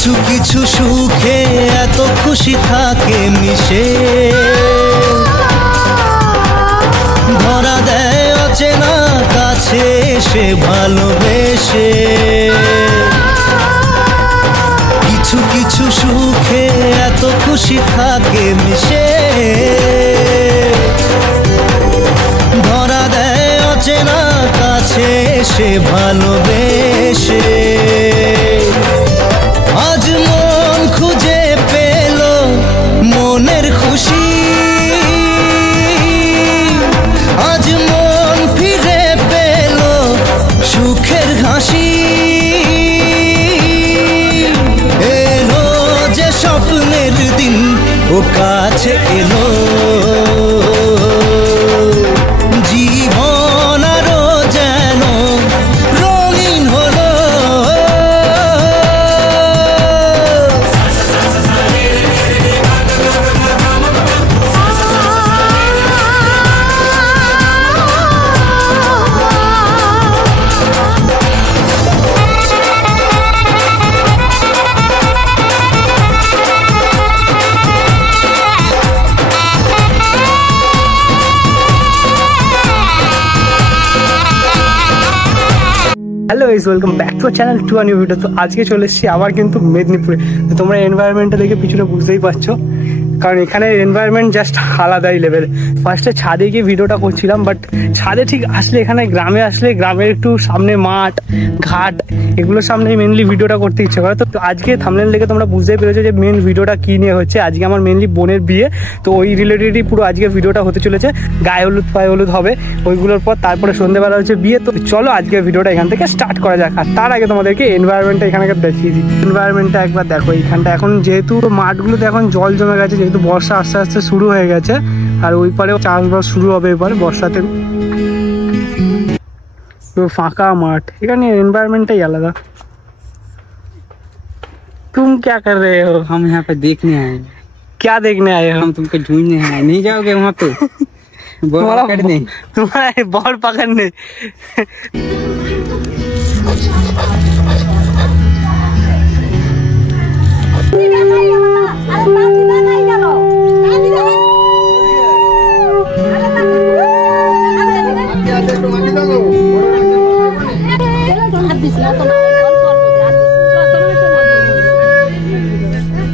কিছু কিছু সুখে এত খুশি থাকে মিশে, ধরা দেয় অচেনা কাছে এসে ভালোবেসে। কিছু কিছু সুখে এত খুশি থাকে মিশে, ধরা দেয় অচেনা কাছে এসে ভালোবেসে। আজ মন খুঁজে পেল মনের খুশি, আজ মন ফিরে পেল সুখের হাসি। এলো যে স্বপ্নের দিন ও কাছে এলো, জীবন আরো যেন রঙিন হলো। Hello guys, welcome back to channel to a new video. তো আজকে চলে এসেছি আবার কিন্তু মেদিনীপুরে। তো তোমরা এনভায়রনমেন্টটা দেখে পিছনে বুঝতেই পারছো, কারণ এখানে এনভায়রনমেন্ট জাস্ট আলাদাই লেভেল। ফার্স্টে ছাদে গিয়ে ভিডিওটা করছিলাম, বাট ছাদে ঠিক আসলে এখানে গ্রামে আসলে গ্রামের একটু সামনে মাঠ ঘাট এগুলোর সামনে মেনলি ভিডিওটা করতে ইচ্ছে করে। তো আজকে থাম্বনেল দেখে তোমরা বুঝতেই পেরেছো যে মেন ভিডিওটা কি নিয়ে হচ্ছে। আজকে আমার মেনলি বোনের বিয়ে, তো ওই রিলেটেডই পুরো আজকে ভিডিওটা হতে চলেছে। গায়ে হলুদ পায়ে হলুদ হবে, ওইগুলোর পর তারপরে সন্ধ্যেবেলা হচ্ছে বিয়ে। তো চলো আজকে ভিডিওটা এখান থেকে স্টার্ট করা যাক। আর তার আগে তোমাদেরকে এনভায়রনমেন্টটা এখানে দেখিয়ে দিই। এনভায়রনমেন্টটা একবার দেখো। এইখানটা এখন যেহেতু মাঠগুলোতে এখন জল জমে গেছে, যেহেতু বর্ষা আস্তে আস্তে শুরু হয়ে গেছে, আর ওই পারে চাষবাস শুরু হবে এবার বর্ষাতে। ফাঁকা মাঠ, এখানে এনवायरमेंटই आलादा। तुम क्या कर रहे हो? हम यहाँ पे देखने आए। क्या देखने आए हो? हम तुमको ढूंढने आए। नहीं जाओगे वहाँ पे? तुम्हारा बॉल पकड़ने।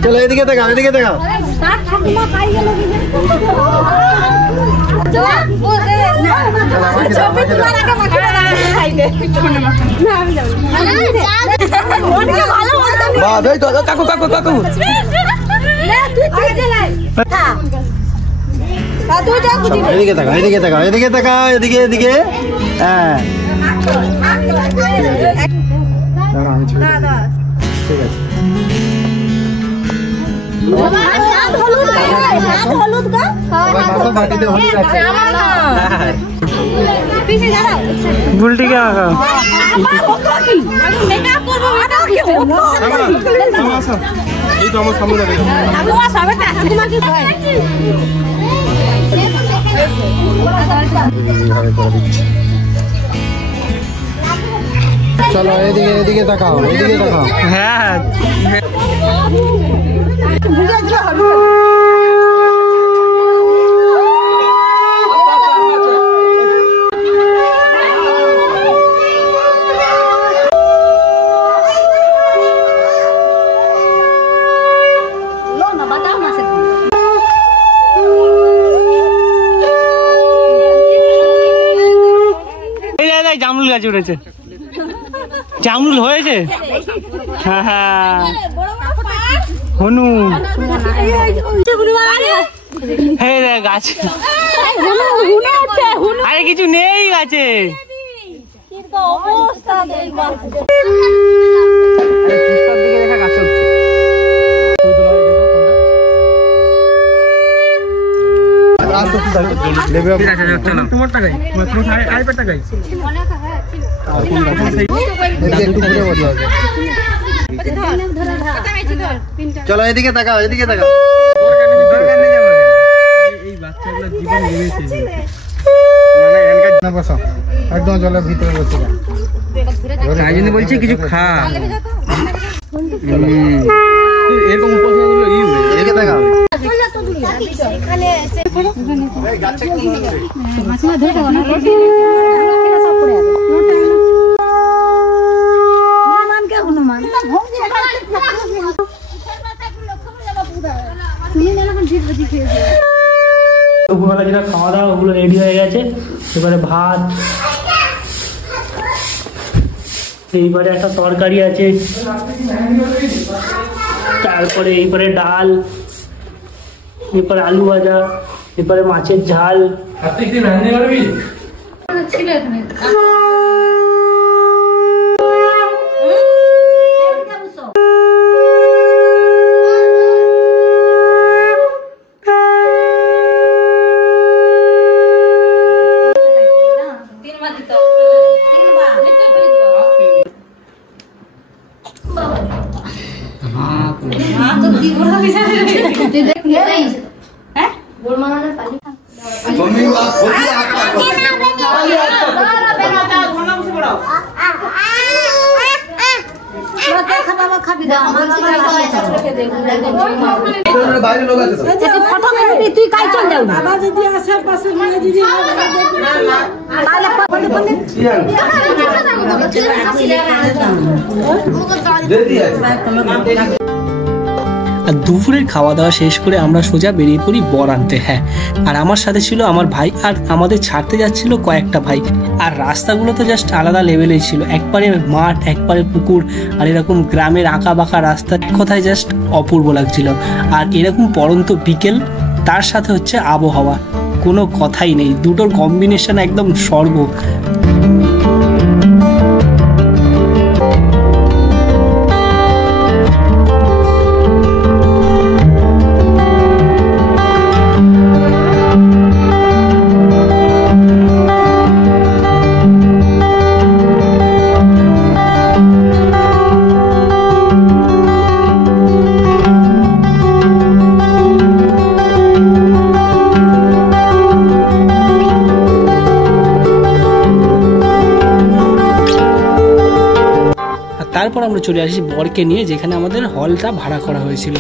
চলো এদিকে দেখা, এদিকে দেখা। কাকু কাকু কাকু এদিকে দেখা, এদিকে দেখা, এদিকে দেখা, এদিকে এদিকে। হ্যাঁ ঠিক আছে। बुल्टी क्या চলো এদিকে এদিকে তাকাও, এদিকে তাকাও। হ্যাঁ জামরুল গাছ উঠেছে, জামরুল হয়েছে। হ্যাঁ হ্যাঁ হনু গাছ, আরে কিছু নেই গাছে। দেখা গাছ উঠছে। তোমার টাকাই আইপ্যাড টাকাই চলো এদিকে তাকাও, এদিকে তাকাও। এই বাচ্চাগুলো জীবন গেছে। না বসো, একদম জলের ভিতরে বসে। তাই জন্য বলছি কিছু খা। দুপুরবেলা যেটা খাওয়া দাওয়া ওগুলো রেডি হয়ে গেছে। এবারে ভাত, এইবারে একটা তরকারি আছে, তারপরে এইবারে ডাল, এরপরে আলু ভাজা, এরপরে মাছের ঝাল। তুই কাই চল যাও বাবা যদি আশেপাশে মানে যদি আর দুপুরের খাওয়া দাওয়া শেষ করে আমরা সোজা বেরিয়ে পড়ি বর আনতে। হ্যাঁ, আর আমার সাথে ছিল আমার ভাই, আর আমাদের ছাড়তে যাচ্ছিল কয়েকটা ভাই। আর রাস্তাগুলো তো জাস্ট আলাদা লেভেলের ছিল, একবারে মাঠ, একবারে পুকুর, আর এরকম গ্রামের আঁকা বাঁকা রাস্তা, কথায় জাস্ট অপূর্ব লাগছিল। আর এরকম পড়ন্ত বিকেল, তার সাথে হচ্ছে আবহাওয়া, কোনো কথাই নেই, দুটোর কম্বিনেশন একদম স্বর্গ। তারপর আমরা চলে আসি বরকে নিয়ে, যেখানে আমাদের হলটা ভাড়া করা হয়েছিল।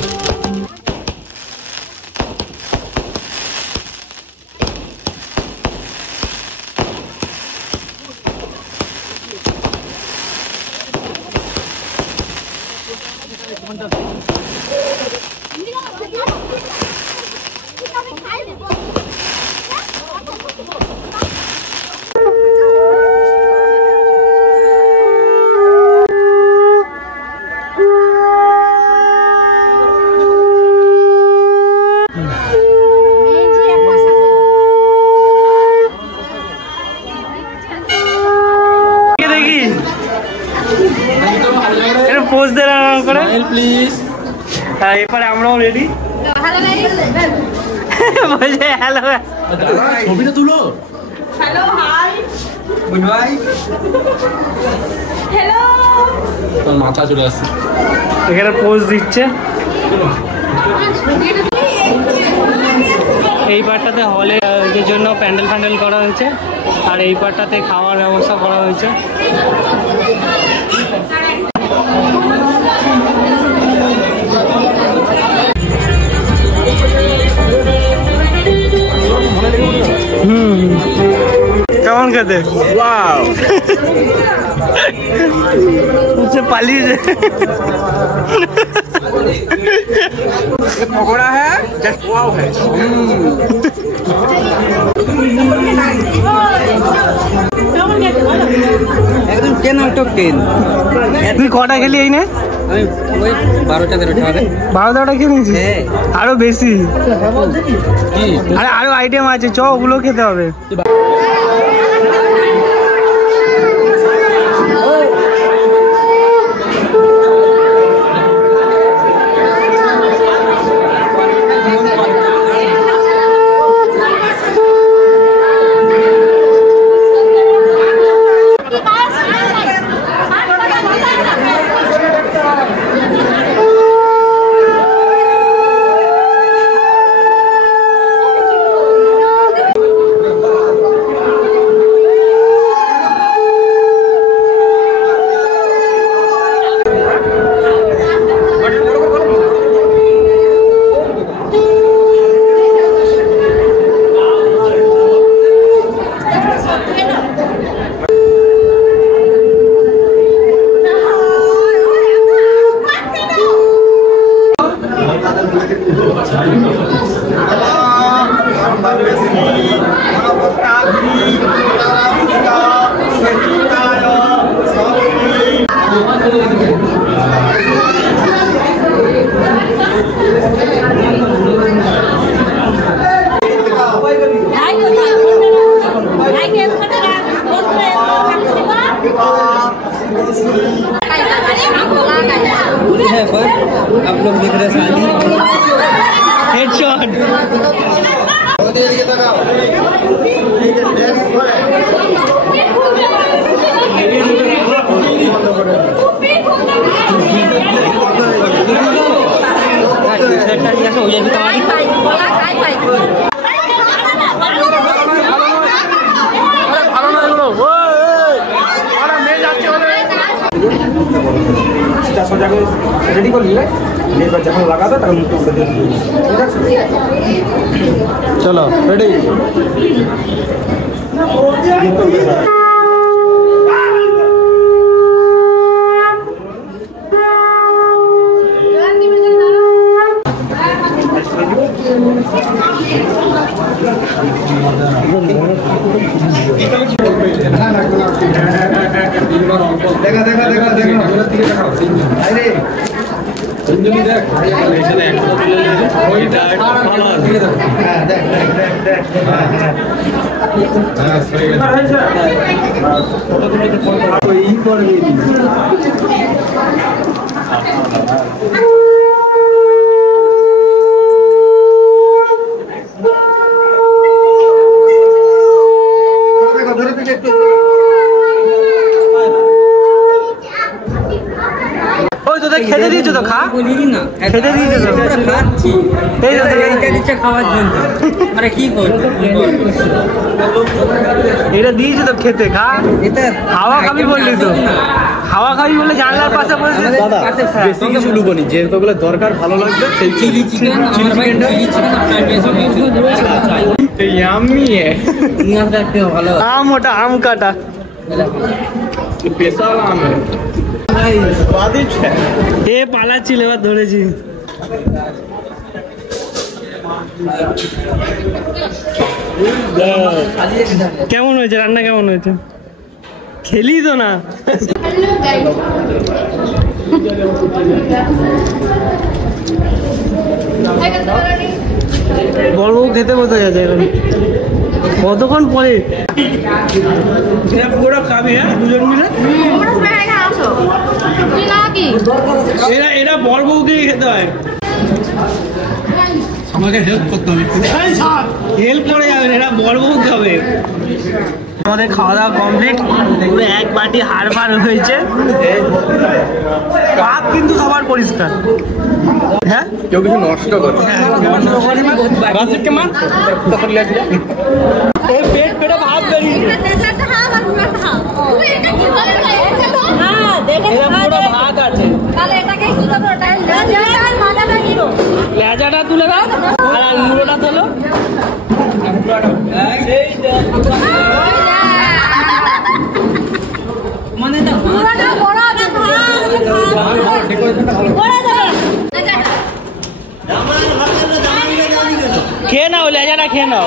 পোজ দে করে প্লিজ। হ্যাঁ, এরপরে আমরাও রেডি। বলছে হ্যালো, ছবিটা তুলো। Hello, hi, good bye, hello. তোর মাথা চলে আসছে, এখানে পোজ দিচ্ছে। এই পার্টটাতে হলে এর জন্য প্যান্ডেল ফ্যান্ডেল করা হয়েছে, আর এই পার্টটাতে খাওয়ার ব্যবস্থা করা হয়েছে। কেমন খেতে? পালিয়ে पकौड़ा है, जस्ट वाव है। एकदम 10 आउट ऑफ 10। তুই কটা খেলি এই না? আমি ওই 12টা 13টা হবে। 12টা খেয়ে নিয়েছিস? আরো বেশি, আরে আরো আইটেম আছে, চ ওগুলো খেতে হবে। पर आप लोग देख रहे हैं शादी हेडशॉट रेडी कर लिए जब लगा था तब मुझको चलो रेडी देखा देखा देखा देखा अरे খেতে দিয়েছো তো খা বলিনি না খেতে দিয়েছো তো খাচ্ছি এই তো এইটা দিচ্ছে খাওয়ার জন্য আরে কি করবো এটা দিয়েছো তো খেতে খা এটা হাওয়া খাবি বললি তো হাওয়া খাবি বলে জানলার পাশে বসে দাদা বেশি কিছু লুবনি যেগুলো দরকার ভালো লাগবে সেই চিলি চিকেন চিকেনটা ফ্রাইড রাইস ইয়াম্মি নিয়ে আসতে ভালো আম ওটা আম কাটা স্পেশাল আম स्वादिष्ट है এ পালাচ্ছিল এবার ধরেছি কেমন হয়েছে রান্না কেমন হয়েছে খেলি তো না বড় খেতে বসে গেছে এখন কতক্ষণ পরে পুরো খাবি হ্যাঁ দুজন মিলে এরা এরা বড় বউকে খেতে হয় আমাকে হেল্প করতে হবে হেল্প করে যাবেন এরা বড় বউ খাবে আমাদের খাওয়া দাওয়া কমপ্লিট পুরো এক বাটি হাড় ফাড় হয়েছে পাত কিন্তু সবার পরিষ্কার হ্যাঁ কেউ কিছু নষ্ট করে রাশিদকে মার এই পেট পেটে ভাত বেরিয়েছে ভাত আছে লেজাটা তুলে দাও আর মুড়োটা তোলো মানে খেয়ে নাও লেজাটা খেয়ে নাও